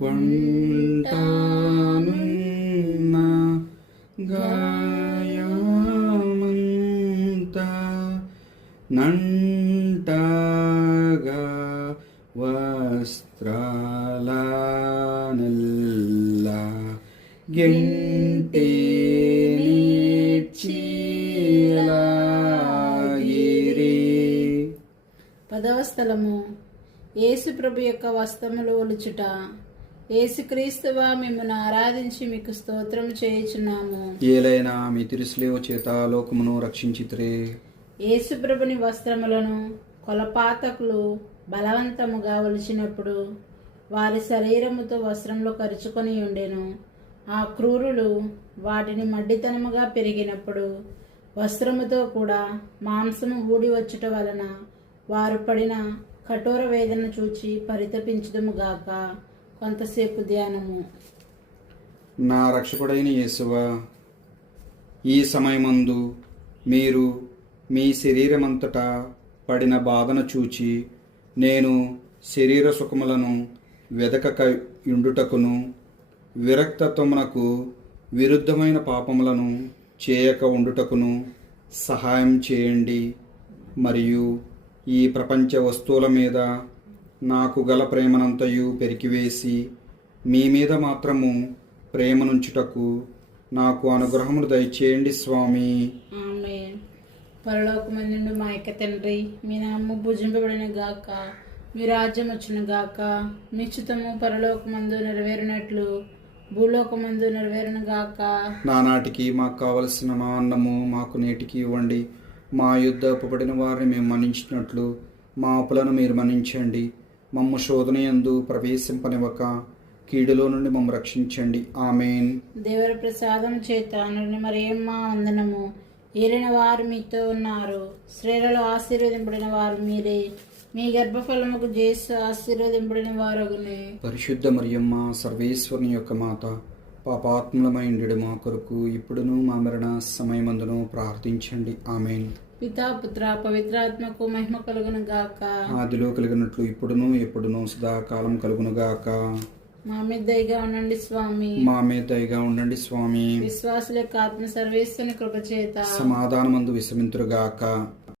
వంటానున్న గాయమంతా నంటగా వస్త్రాలనెల్ల గెంటి పదవ స్థలము యేసు ప్రభు యొక్క వస్త్రములు ఒలుచుట. యేసుక్రీస్తువా మిమ్మల్ని ఆరాధించి మీకు స్తోత్రం చేయుచున్నాము. ఏలైనా మీ తిరుసులేవ చేత లోకమును రక్షించితిరే. యేసు ప్రభుని వస్త్రములను కొలపాతకులు బలవంతముగా ఒలిచినప్పుడు వారి శరీరముతో వస్త్రములు కరుచుకొని ఉండెను. ఆ క్రూరులు వాటిని మడ్డితనముగా పెరిగినప్పుడు వస్త్రముతో కూడా మాంసము ఊడి వచ్చుట వలన వారు పడిన కఠోర వేదన చూచి పరితపించుదుముగాక. కొంతసేపు ధ్యానము. నా రక్షకుడైన యేసువా, ఈ సమయమందు మీరు మీ శరీరమంతటా పడిన బాధను చూచి నేను శరీర సుఖములను వెదకక యుండుటకును విరక్తత్వమునకు విరుద్ధమైన పాపములను చేయక ఉండుటకును సహాయం చేయండి. మరియు ఈ ప్రపంచ వస్తువుల మీద నాకు గల ప్రేమనంతయు పెరికివేసి మీ మీద మాత్రము ప్రేమనుంచుటకు నాకు అనుగ్రహములు దయచేయండి స్వామి. ఆమేన్. పరలోకమందుండు మా యొక్క తండ్రి, మీ నామము పూజింపబడిన గాక, మీ రాజ్యం వచ్చును గాక, మీ చిత్తము పరలోకమందు నెరవేరినట్లు భూలోకమందు నెరవేరును గాక. నానాటికి మాకు కావలసిన మా అన్నము మాకు నేటికి ఇవ్వండి. మా యుద్ధ అప్పుబడిన వారిని మేము మన్నించినట్లు మా అప్పులను మీరు మన్నించండి. మమ్ము శోధన యందు ప్రవేశింపనివ్వక కీడులో నుండి మమ్ము రక్షించండి. ఆమేన్. దేవర ప్రసాదం చేత మరియమ్మ వందనము. ఏలిన వారు మీతో ఉన్నారు, స్త్రీలలో ఆశీర్వదింపబడిన వారు మీరే, మీ గర్భఫలముకు చేసి ఆశీర్వదింపబడిన వారగునే. పరిశుద్ధ మరియమ్మ సర్వేశ్వరుని యొక్క మాత, పాపాత్ములమైండు మా కొరకు ఇప్పుడును మా మరణ సమయమందును ప్రార్థించండి. ఆమేన్. పితా పుత్ర పవిత్రాత్మకు మహిమ కలుగును గాక. ఆదిలో కలిగినట్లు ఇప్పుడును ఎప్పుడును సదాకాలం కలుగును గాక. మా మీద దయగా ఉండండి స్వామి. మా మీద దయగా ఉండండి స్వామి. విశ్వాసుల యొక్క ఆత్మ సర్వేశ్వరుని కృపచేత సమాధానమందు విశ్రమింతురుగాక.